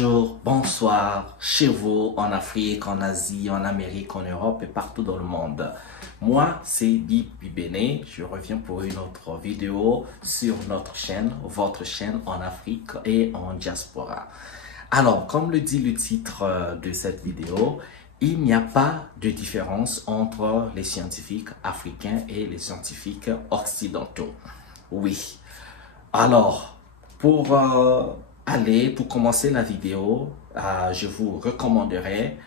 Bonjour, bonsoir, chez vous, en Afrique, en Asie, en Amérique, en Europe et partout dans le monde. Moi, c'est Bibi Bene. Je reviens pour une autre vidéo sur notre chaîne, votre chaîne en Afrique et en diaspora. Alors, comme le dit le titre de cette vidéo, il n'y a pas de différence entre les scientifiques africains et les scientifiques occidentaux. Oui. Alors, pour commencer la vidéo, je vous recommanderais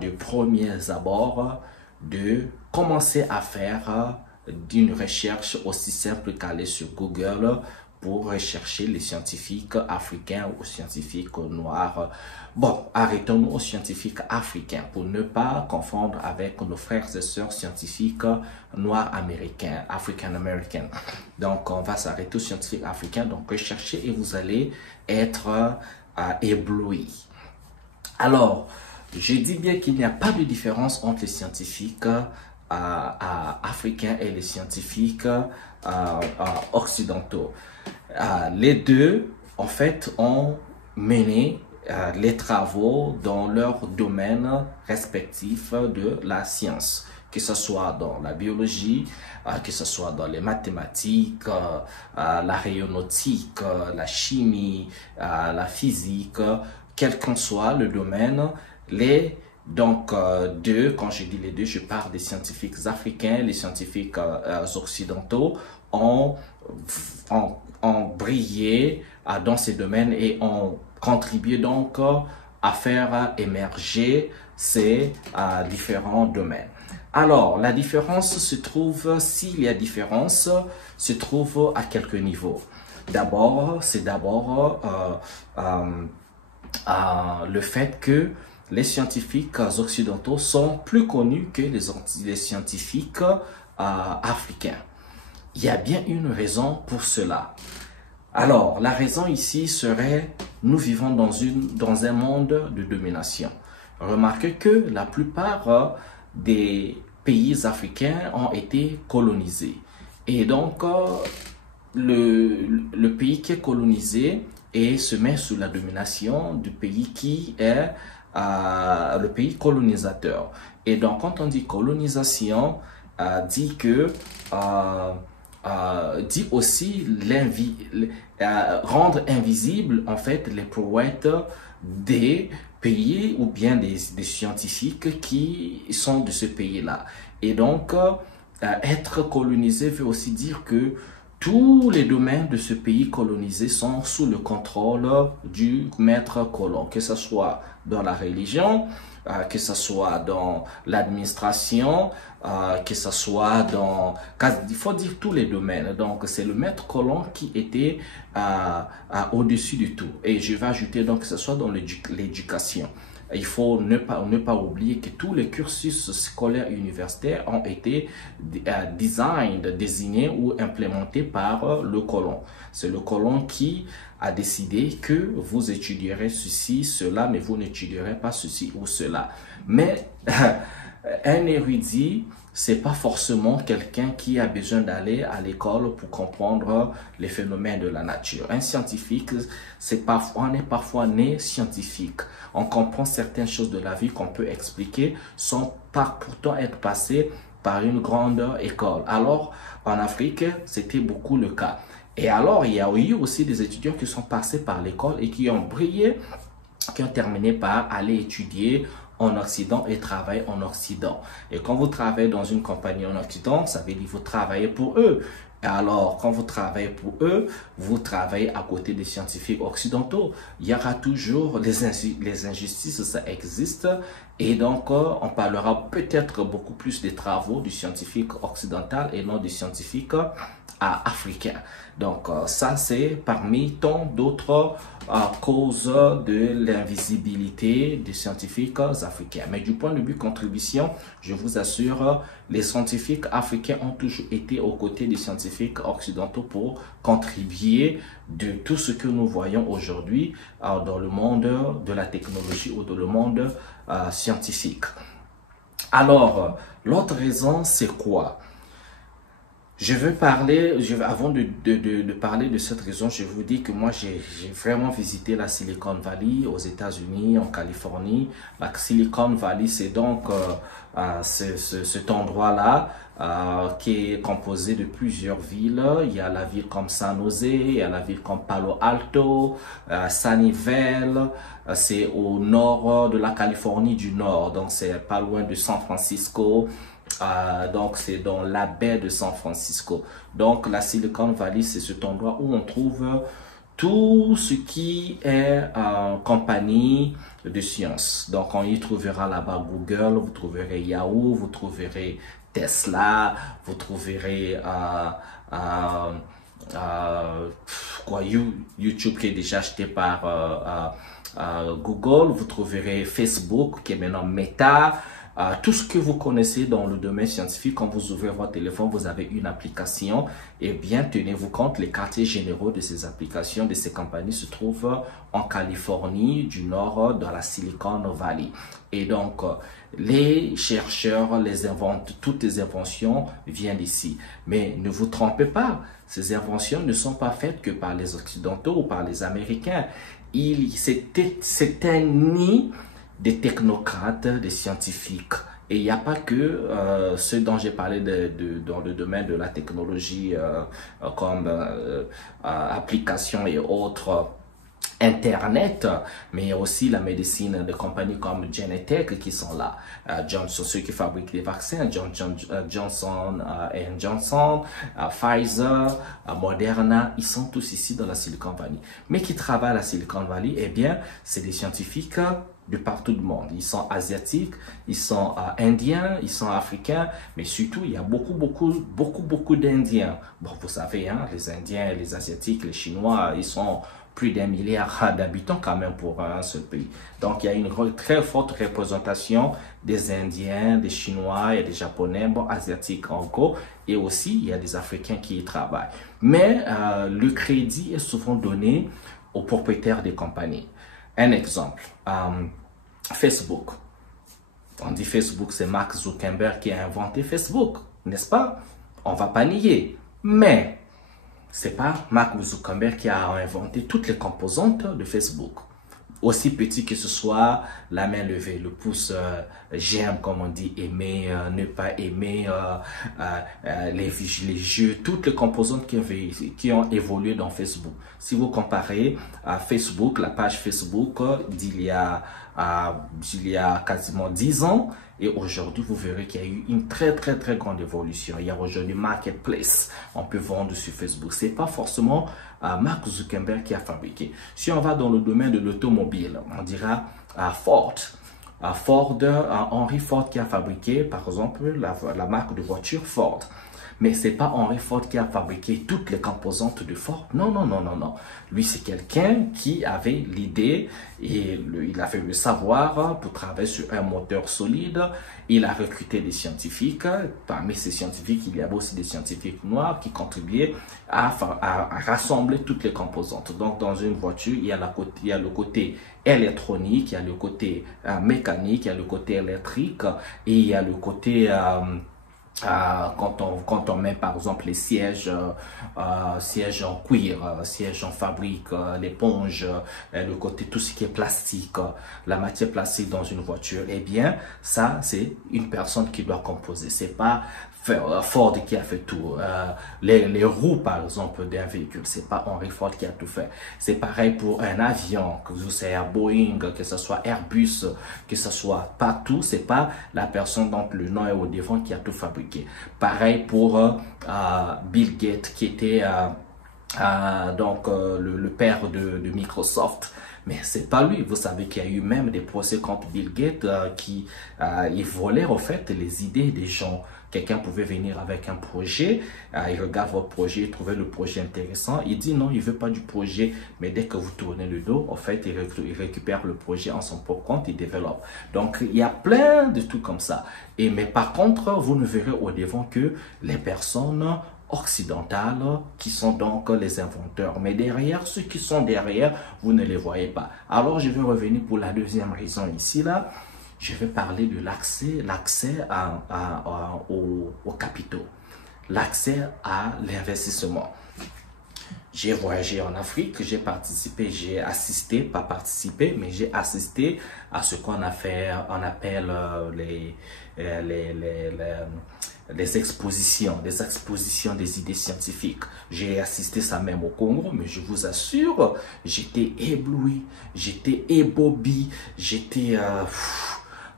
de premiers abords de commencer à faire d'une recherche aussi simple qu'aller sur Google pour rechercher les scientifiques africains ou scientifiques noirs. Bon, arrêtons-nous aux scientifiques africains pour ne pas confondre avec nos frères et sœurs scientifiques noirs américains, African-American. Donc, on va s'arrêter aux scientifiques africains. Donc, recherchez et vous allez être ébloui. Alors, je dis bien qu'il n'y a pas de différence entre les scientifiques africains et les scientifiques occidentaux. Les deux, en fait, ont mené les travaux dans leur domaine respectif de la science, que ce soit dans la biologie, que ce soit dans les mathématiques, l'aéronautique, la chimie, la physique, quel qu'en soit le domaine. Quand je dis les deux, je parle des scientifiques africains, les scientifiques occidentaux ont brillé dans ces domaines et ont contribué donc à faire émerger ces différents domaines. Alors, la différence se trouve, s'il y a différence, se trouve à quelques niveaux. D'abord, le fait que les scientifiques occidentaux sont plus connus que les scientifiques africains. Il y a bien une raison pour cela. Alors, la raison ici serait, nous vivons dans un monde de domination. Remarquez que la plupart des pays africains ont été colonisés. Et donc, le pays qui est colonisé et se met sous la domination du pays qui est le pays colonisateur. Et donc, quand on dit colonisation, dit aussi rendre invisible en fait les prouesses des pays ou bien des scientifiques qui sont de ce pays-là. Et donc, être colonisé veut aussi dire que tous les domaines de ce pays colonisé sont sous le contrôle du maître colon, que ce soit dans la religion, que ce soit dans l'administration, que ce soit dans... Il faut dire tous les domaines. Donc, c'est le maître colon qui était au-dessus du tout. Et je vais ajouter donc que ce soit dans l'éducation. Il faut ne pas oublier que tous les cursus scolaires et universitaires ont été désignés ou implémentés par le colon. C'est le colon qui a décidé que vous étudierez ceci, cela, mais vous n'étudierez pas ceci ou cela. Mais un érudit, c'est pas forcément quelqu'un qui a besoin d'aller à l'école pour comprendre les phénomènes de la nature. Un scientifique, on est parfois né scientifique. On comprend certaines choses de la vie qu'on peut expliquer sans pourtant être passé par une grande école. Alors, en Afrique, c'était beaucoup le cas. Et alors, il y a eu aussi des étudiants qui sont passés par l'école et qui ont brillé, qui ont terminé par aller étudier en Occident et travailler en Occident. Et quand vous travaillez dans une compagnie en Occident, ça veut dire que vous travaillez pour eux. Et alors, quand vous travaillez pour eux, vous travaillez à côté des scientifiques occidentaux. Il y aura toujours les injustices, ça existe. Et donc, on parlera peut-être beaucoup plus des travaux du scientifique occidental et non du scientifique africain. Donc, ça, c'est parmi tant d'autres causes de l'invisibilité des scientifiques africains. Mais du point de vue contribution, je vous assure, les scientifiques africains ont toujours été aux côtés des scientifiques occidentaux pour contribuer de tout ce que nous voyons aujourd'hui dans le monde de la technologie ou dans le monde scientifique. Alors, l'autre raison, c'est quoi? avant de parler de cette raison, je vous dis que moi, j'ai vraiment visité la Silicon Valley aux États-Unis, en Californie. La Silicon Valley, c'est donc cet endroit-là qui est composé de plusieurs villes. Il y a la ville comme San Jose, il y a la ville comme Palo Alto, Sunnyvale. C'est au nord de la Californie du Nord, donc c'est pas loin de San Francisco. Donc c'est dans la baie de San Francisco. Donc la Silicon Valley, c'est cet endroit où on trouve tout ce qui est compagnie de science. Donc on y trouvera là-bas Google, vous trouverez Yahoo, vous trouverez Tesla, vous trouverez YouTube qui est déjà acheté par Google, vous trouverez Facebook qui est maintenant Meta. Tout ce que vous connaissez dans le domaine scientifique, quand vous ouvrez votre téléphone, vous avez une application. Et bien, tenez-vous compte, les quartiers généraux de ces applications, de ces compagnies se trouvent en Californie du Nord, dans la Silicon Valley. Et donc, les chercheurs les inventent, toutes les inventions viennent d'ici. Mais ne vous trompez pas, ces inventions ne sont pas faites que par les Occidentaux ou par les Américains. C'est un nid des technocrates, des scientifiques. Et il n'y a pas que ceux dont j'ai parlé dans le domaine de la technologie comme applications et autres, Internet, mais aussi la médecine de compagnies comme Genentech qui sont là. Ceux qui fabriquent les vaccins, Johnson Johnson, Pfizer, Moderna, ils sont tous ici dans la Silicon Valley. Mais qui travaillent à la Silicon Valley, eh bien, c'est des scientifiques de partout du monde. Ils sont asiatiques, ils sont indiens, ils sont africains, mais surtout, il y a beaucoup d'Indiens. Bon, vous savez, hein, les Indiens, les Asiatiques, les Chinois, ils sont plus d'1 milliard d'habitants quand même pour un seul pays. Donc, il y a une très forte représentation des Indiens, des Chinois et des Japonais, bon, asiatiques en gros, et aussi, il y a des Africains qui y travaillent. Mais le crédit est souvent donné aux propriétaires des compagnies. Un exemple, Facebook. On dit Facebook, c'est Mark Zuckerberg qui a inventé Facebook, n'est-ce pas? On va pas nier. Mais c'est pas Mark Zuckerberg qui a inventé toutes les composantes de Facebook. Aussi petit que ce soit, la main levée, le pouce, j'aime, comme on dit, aimer, ne pas aimer, les jeux, toutes les composantes qui ont évolué dans Facebook. Si vous comparez à Facebook, la page Facebook d'il y a quasiment 10 ans, et aujourd'hui, vous verrez qu'il y a eu une très grande évolution. Il y a aujourd'hui Marketplace. On peut vendre sur Facebook. C'est pas forcément Mark Zuckerberg qui a fabriqué. Si on va dans le domaine de l'automobile, on dira Ford. Henry Ford qui a fabriqué, par exemple, la marque de voiture Ford. Mais c'est pas Henry Ford qui a fabriqué toutes les composantes de Ford. Non. Lui, c'est quelqu'un qui avait l'idée et il a fait le savoir pour travailler sur un moteur solide. Il a recruté des scientifiques. Parmi ces scientifiques, il y avait aussi des scientifiques noirs qui contribuaient à rassembler toutes les composantes. Donc, dans une voiture, il y a le côté électronique, il y a le côté mécanique, il y a le côté électrique et il y a le côté quand on met par exemple les sièges en cuir, sièges en fabrique, l'éponge, le côté tout ce qui est plastique, la matière plastique dans une voiture, eh bien ça c'est une personne qui doit composer. C'est pas Ford qui a fait tout. Les roues par exemple d'un véhicule, c'est pas Henry Ford qui a tout fait. C'est pareil pour un avion, que ce soit Boeing, que ce soit Airbus, que ce soit partout, c'est pas la personne dont le nom est au devant qui a tout fabriqué. Pareil pour Bill Gates qui était le père de Microsoft. Mais c'est pas lui. Vous savez qu'il y a eu même des procès contre Bill Gates il volait en fait les idées des gens. Quelqu'un pouvait venir avec un projet, il regarde votre projet, il trouvait le projet intéressant, il dit non, il veut pas du projet, mais dès que vous tournez le dos, en fait, il récupère le projet en son propre compte, il développe. Donc, il y a plein de trucs comme ça. Mais par contre, vous ne verrez au devant que les personnes occidentales qui sont donc les inventeurs. Mais derrière, ceux qui sont derrière, vous ne les voyez pas. Alors, je vais revenir pour la deuxième raison ici, là. Je vais parler de l'accès aux capitaux. l'accès à l'investissement. J'ai voyagé en Afrique, j'ai participé, j'ai assisté, pas participé, mais j'ai assisté à ce qu'on appelle les expositions, des idées scientifiques. J'ai assisté ça même au Congo, mais je vous assure, j'étais ébloui, j'étais ébobi, j'étais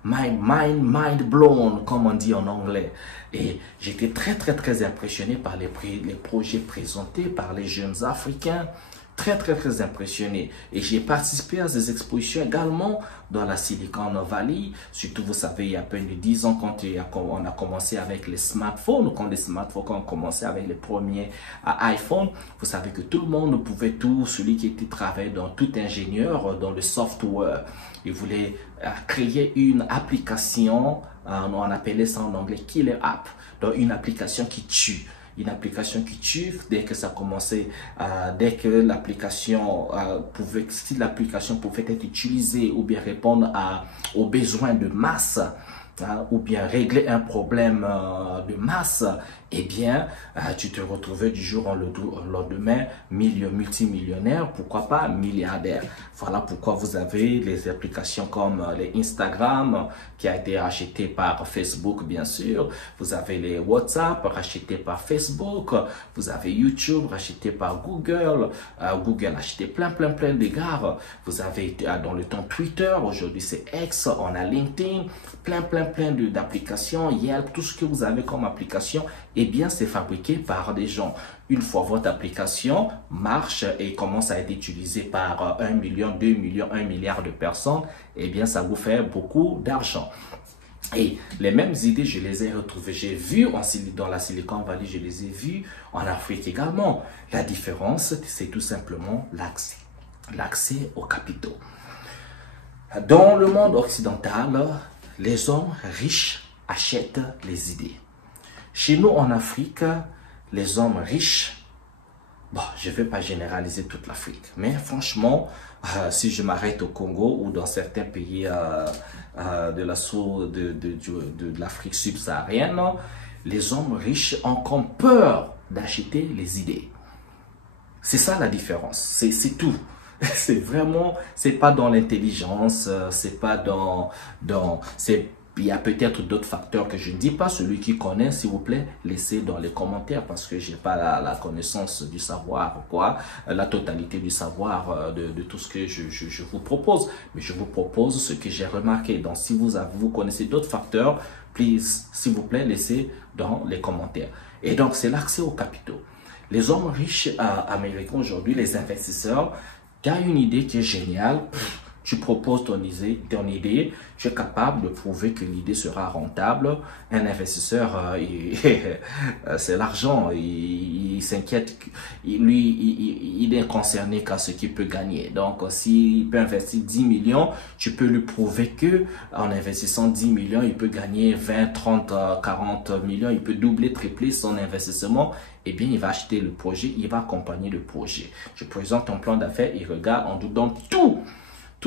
mind blown, comme on dit en anglais. Et j'étais très impressionné par les projets présentés par les jeunes Africains. Très impressionné. Et j'ai participé à ces expositions également dans la Silicon Valley. Surtout, vous savez, il y a à peine de 10 ans, quand on a commencé avec les smartphones, quand on a commencé avec les premiers iPhones, vous savez que tout le monde pouvait tout, celui qui travaillait dans tout ingénieur, dans le software, il voulait créer une application, on appelait ça en anglais killer app, donc une application qui tue. Une application qui tue dès que ça commençait, dès que l'application si l'application pouvait être utilisée ou bien répondre aux besoins de masse, ou bien régler un problème de masse, eh bien, tu te retrouvais du jour au lendemain multimillionnaire, pourquoi pas milliardaire. Voilà pourquoi vous avez les applications comme les Instagram, qui a été racheté par Facebook, bien sûr. Vous avez les WhatsApp, racheté par Facebook. Vous avez YouTube, racheté par Google. Google a acheté plein d'égards. Vous avez dans le temps Twitter, aujourd'hui c'est X, on a LinkedIn, plein d'applications, Yelp, tout ce que vous avez comme application, eh bien, c'est fabriqué par des gens. Une fois votre application marche et commence à être utilisée par 1 million, 2 millions, 1 milliard de personnes, eh bien, ça vous fait beaucoup d'argent. Et les mêmes idées, je les ai retrouvées. J'ai vu dans la Silicon Valley, je les ai vues en Afrique également. La différence, c'est tout simplement l'accès. L'accès aux capitaux. Dans le monde occidental, les hommes riches achètent les idées. Chez nous, en Afrique, les hommes riches, bon, je ne vais pas généraliser toute l'Afrique, mais franchement, si je m'arrête au Congo ou dans certains pays de l'Afrique subsaharienne, les hommes riches ont comme peur d'acheter les idées. C'est ça la différence, c'est tout. C'est vraiment, c'est pas dans l'intelligence, c'est pas il y a peut-être d'autres facteurs que je ne dis pas. Celui qui connaît, s'il vous plaît, laissez dans les commentaires parce que j'ai pas la connaissance du savoir, la totalité du savoir de tout ce que je vous propose. Mais je vous propose ce que j'ai remarqué. Donc, si vous connaissez d'autres facteurs, please, s'il vous plaît, laissez dans les commentaires. Et donc, c'est l'accès aux capitaux. Les hommes riches américains aujourd'hui, les investisseurs, tu as une idée qui est géniale. Tu proposes ton idée, tu es capable de prouver que l'idée sera rentable. Un investisseur, c'est l'argent, il s'inquiète, il est concerné qu'à ce qu'il peut gagner. Donc, s'il peut investir 10 millions, tu peux lui prouver que en investissant 10 millions, il peut gagner 20, 30, 40 millions, il peut doubler, tripler son investissement. Eh bien, il va acheter le projet, il va accompagner le projet. Je présente ton plan d'affaires, il regarde, on te donne tout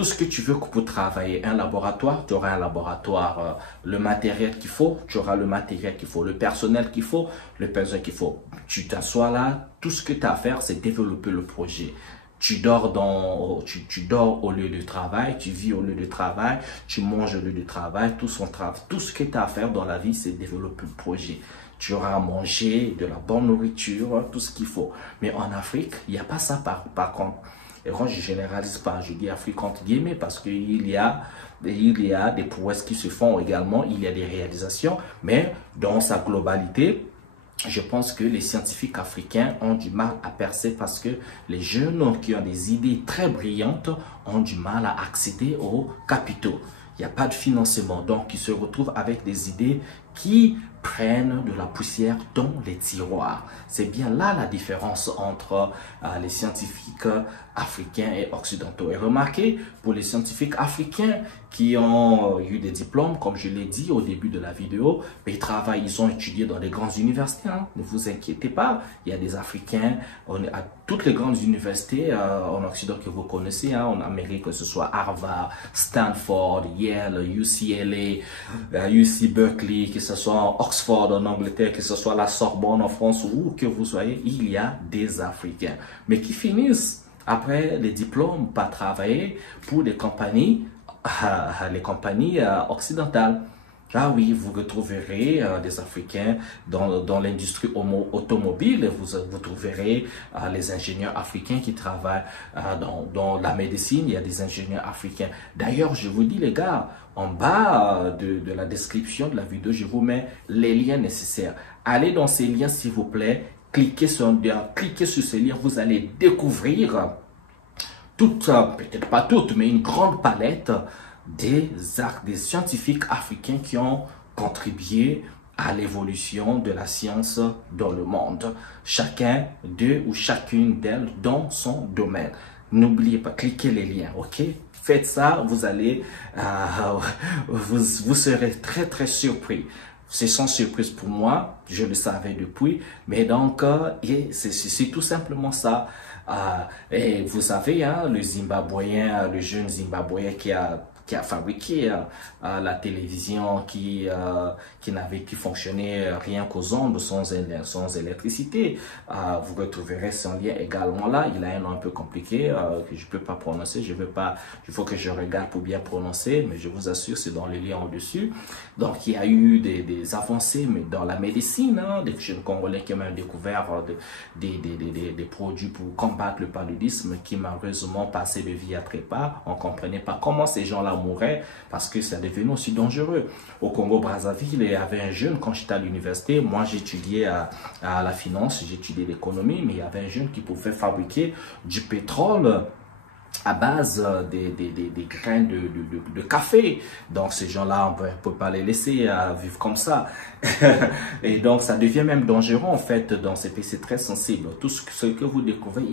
ce que tu veux pour travailler. Un laboratoire, tu auras un laboratoire, le matériel qu'il faut, tu auras le matériel qu'il faut, le personnel qu'il faut, le personnel qu'il faut. Tu t'assois là, tout ce que tu as à faire, c'est développer le projet. Tu dors au lieu de travail, tu vis au lieu de travail, tu manges au lieu de travail, tout ce que tu as à faire dans la vie, c'est développer le projet. Tu auras à manger de la bonne nourriture, tout ce qu'il faut. Mais en Afrique, il n'y a pas ça par contre. Et quand je ne généralise pas, je dis Afrique entre guillemets parce qu'il y a des prouesses qui se font également, il y a des réalisations, mais dans sa globalité, je pense que les scientifiques africains ont du mal à percer parce que les jeunes qui ont des idées très brillantes ont du mal à accéder aux capitaux. Il n'y a pas de financement, donc ils se retrouvent avec des idées qui prennent de la poussière dans les tiroirs. C'est bien là la différence entre les scientifiques africains et occidentaux. Et remarquez, pour les scientifiques africains, qui ont eu des diplômes, comme je l'ai dit au début de la vidéo, mais ils travaillent, ils ont étudié dans des grandes universités, hein. Ne vous inquiétez pas, il y a des Africains à toutes les grandes universités en Occident que vous connaissez, hein, en Amérique, que ce soit Harvard, Stanford, Yale, UCLA, UC Berkeley, que ce soit en Oxford en Angleterre, que ce soit la Sorbonne en France, où que vous soyez, il y a des Africains, mais qui finissent après les diplômes par travailler pour des compagnies, les compagnies occidentales. Ah oui, vous retrouverez des Africains dans l'industrie automobile, vous trouverez les ingénieurs africains qui travaillent dans la médecine, il y a des ingénieurs africains. D'ailleurs, je vous dis les gars, en bas de la description de la vidéo, je vous mets les liens nécessaires. Allez dans ces liens s'il vous plaît, cliquez sur ces liens, vous allez découvrir toutes, peut-être pas toutes, mais une grande palette des scientifiques africains qui ont contribué à l'évolution de la science dans le monde. Chacun d'eux ou chacune d'elles dans son domaine. N'oubliez pas, cliquez les liens, ok? Faites ça, vous allez, vous serez très surpris. C'est sans surprise pour moi, je le savais depuis, mais donc, c'est tout simplement ça. Et vous savez, hein, le jeune Zimbabwéen qui a fabriqué la télévision qui fonctionnait rien qu'aux ondes sans électricité. Vous retrouverez son lien également là. Il a un nom un peu compliqué que je peux pas prononcer. Il faut que je regarde pour bien prononcer, mais je vous assure, c'est dans les liens au-dessus. Donc, il y a eu des avancées, mais dans la médecine, hein, des jeunes Congolais qui ont même découvert des produits pour combattre le paludisme qui malheureusement passaient de vie à trépas. On comprenait pas comment ces gens-là mouraient parce que ça devenait aussi dangereux. Au Congo-Brazzaville, il y avait un jeune, quand j'étais à l'université, moi j'étudiais à la finance, j'étudiais l'économie, mais il y avait un jeune qui pouvait fabriquer du pétrole à base des grains de café. Donc ces gens-là, on ne peut pas les laisser vivre comme ça. Et donc ça devient même dangereux en fait dans ces pays, c'est très sensible. Tout ce que vous découvrez,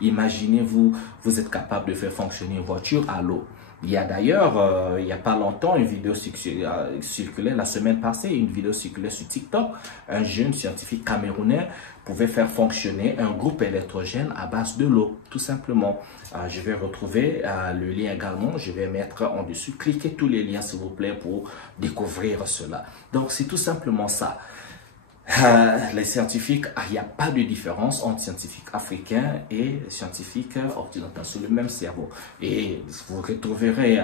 imaginez-vous, vous êtes capable de faire fonctionner une voiture à l'eau. Il y a d'ailleurs, il n'y a pas longtemps, une vidéo circulait la semaine passée, une vidéo circulait sur TikTok. Un jeune scientifique camerounais pouvait faire fonctionner un groupe électrogène à base de l'eau, tout simplement. Je vais retrouver le lien également, je vais mettre en dessous. Cliquez tous les liens s'il vous plaît pour découvrir cela. Donc c'est tout simplement ça. Les scientifiques, il n'y a pas de différence entre scientifiques africains et scientifiques occidentaux, c'est le même cerveau. Et vous retrouverez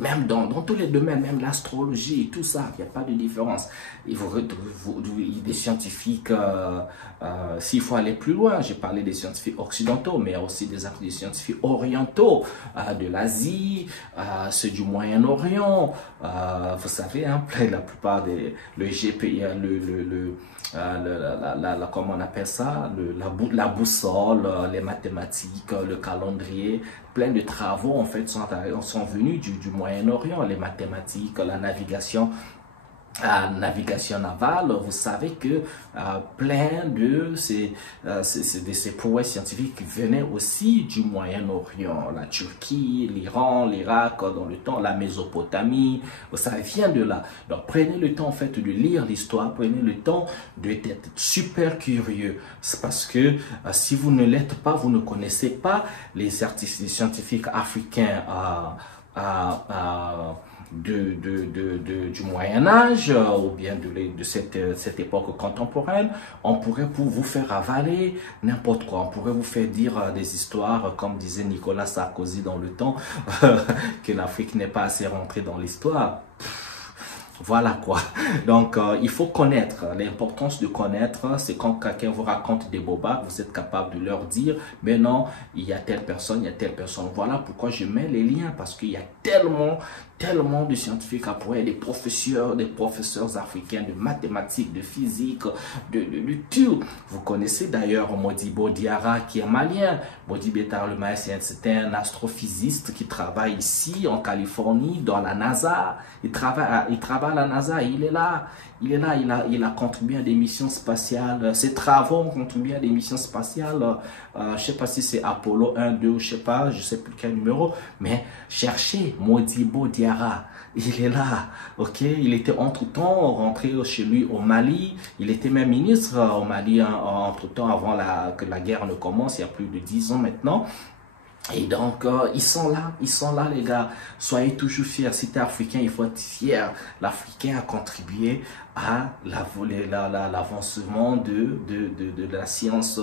même dans tous les domaines, même l'astrologie et tout ça, il n'y a pas de différence. Il vous des scientifiques, s'il faut aller plus loin, j'ai parlé des scientifiques occidentaux, mais il y a aussi des scientifiques orientaux, de l'Asie, ceux du Moyen-Orient, vous savez, hein, la plupart le GPI, comment on appelle ça, la boussole, les mathématiques, le calendrier, plein de travaux en fait sont venus du Moyen-Orient, les mathématiques, la navigation navale. Vous savez que plein de ces prouesses scientifiques venaient aussi du Moyen-Orient, la Turquie, l'Iran, l'Irak dans le temps, la Mésopotamie, ça vient de là. Donc prenez le temps en fait de lire l'histoire, prenez le temps d'être super curieux. C'est parce que si vous ne l'êtes pas, vous ne connaissez pas les scientifiques africains du Moyen-Âge ou bien de cette époque contemporaine. On pourrait pour vous faire avaler n'importe quoi. On pourrait vous faire dire des histoires, comme disait Nicolas Sarkozy dans le temps, que l'Afrique n'est pas assez rentrée dans l'histoire. Voilà quoi. Donc, il faut connaître. L'importance de connaître, c'est quand quelqu'un vous raconte des bobards, vous êtes capable de leur dire, mais non, il y a telle personne, il y a telle personne. Voilà pourquoi je mets les liens, parce qu'il y a tellement tellement de scientifiques après, des professeurs africains de mathématiques, de physique, de tout. Vous connaissez d'ailleurs Modibo Diarra qui est malien. Modibo Diarra, c'est un astrophysiste qui travaille ici en Californie, dans la NASA. Il travaille à la NASA, il est là. Il a contribué à des missions spatiales. Ses travaux ont contribué à des missions spatiales. Je ne sais pas si c'est Apollo 1, 2, je ne sais plus quel numéro. Mais cherchez Modibo Diarra. Il est là, ok? Il était entre-temps rentré chez lui au Mali. Il était même ministre au Mali entre-temps avant que la guerre ne commence, il y a plus de 10 ans maintenant. Et donc, ils sont là les gars. Soyez toujours fiers. Si tu es africain, il faut être fier. L'Africain a contribué à l'avancement de la science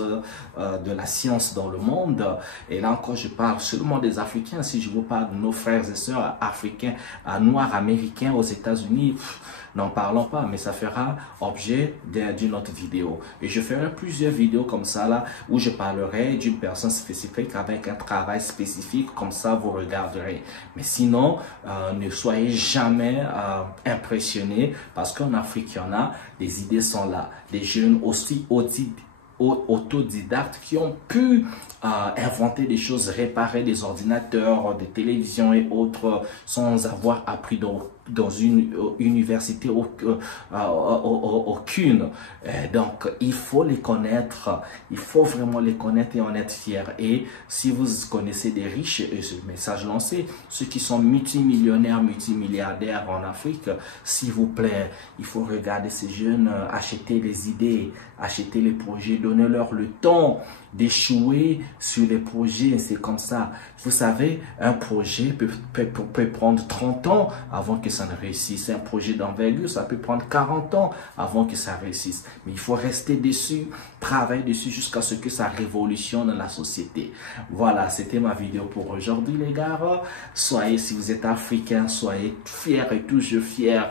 dans le monde. Et là encore, je parle seulement des Africains. Si je vous parle de nos frères et sœurs africains, noirs américains aux États-Unis, n'en parlons pas, mais ça fera objet d'une autre vidéo. Et je ferai plusieurs vidéos comme ça là, où je parlerai d'une personne spécifique avec un travail spécifique, comme ça vous regarderez. Mais sinon, ne soyez jamais impressionnés, parce qu'en Afrique, il y en a, les idées sont là. Des jeunes aussi autodidactes qui ont pu inventer des choses, réparer des ordinateurs, des télévisions et autres sans avoir appris dans une université aucune. Donc, il faut les connaître, il faut vraiment les connaître et en être fier. Et si vous connaissez des riches, ce message lancé, ceux qui sont multimillionnaires, multimilliardaires en Afrique, s'il vous plaît, il faut regarder ces jeunes, acheter les idées, acheter les projets, donner-leur le temps d'échouer sur les projets. C'est comme ça. Vous savez, un projet peut prendre 30 ans avant que ça ne réussisse. Un projet d'envergure, ça peut prendre 40 ans avant que ça réussisse. Mais il faut rester dessus, travailler dessus jusqu'à ce que ça révolutionne la société. Voilà, c'était ma vidéo pour aujourd'hui les gars. Soyez, si vous êtes africain, soyez fiers et toujours fiers.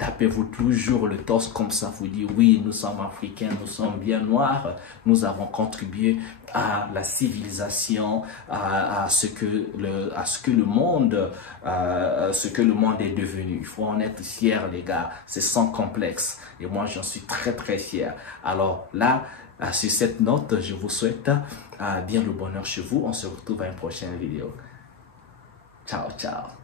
Tapez-vous toujours le torse comme ça, vous dites oui, nous sommes africains, nous sommes bien noirs, nous avons contribué à la civilisation, à ce que le monde est devenu. Il faut en être fier les gars, c'est sans complexe et moi j'en suis très très fier. Alors là, sur cette note, je vous souhaite bien le bonheur chez vous. On se retrouve à une prochaine vidéo. Ciao, ciao.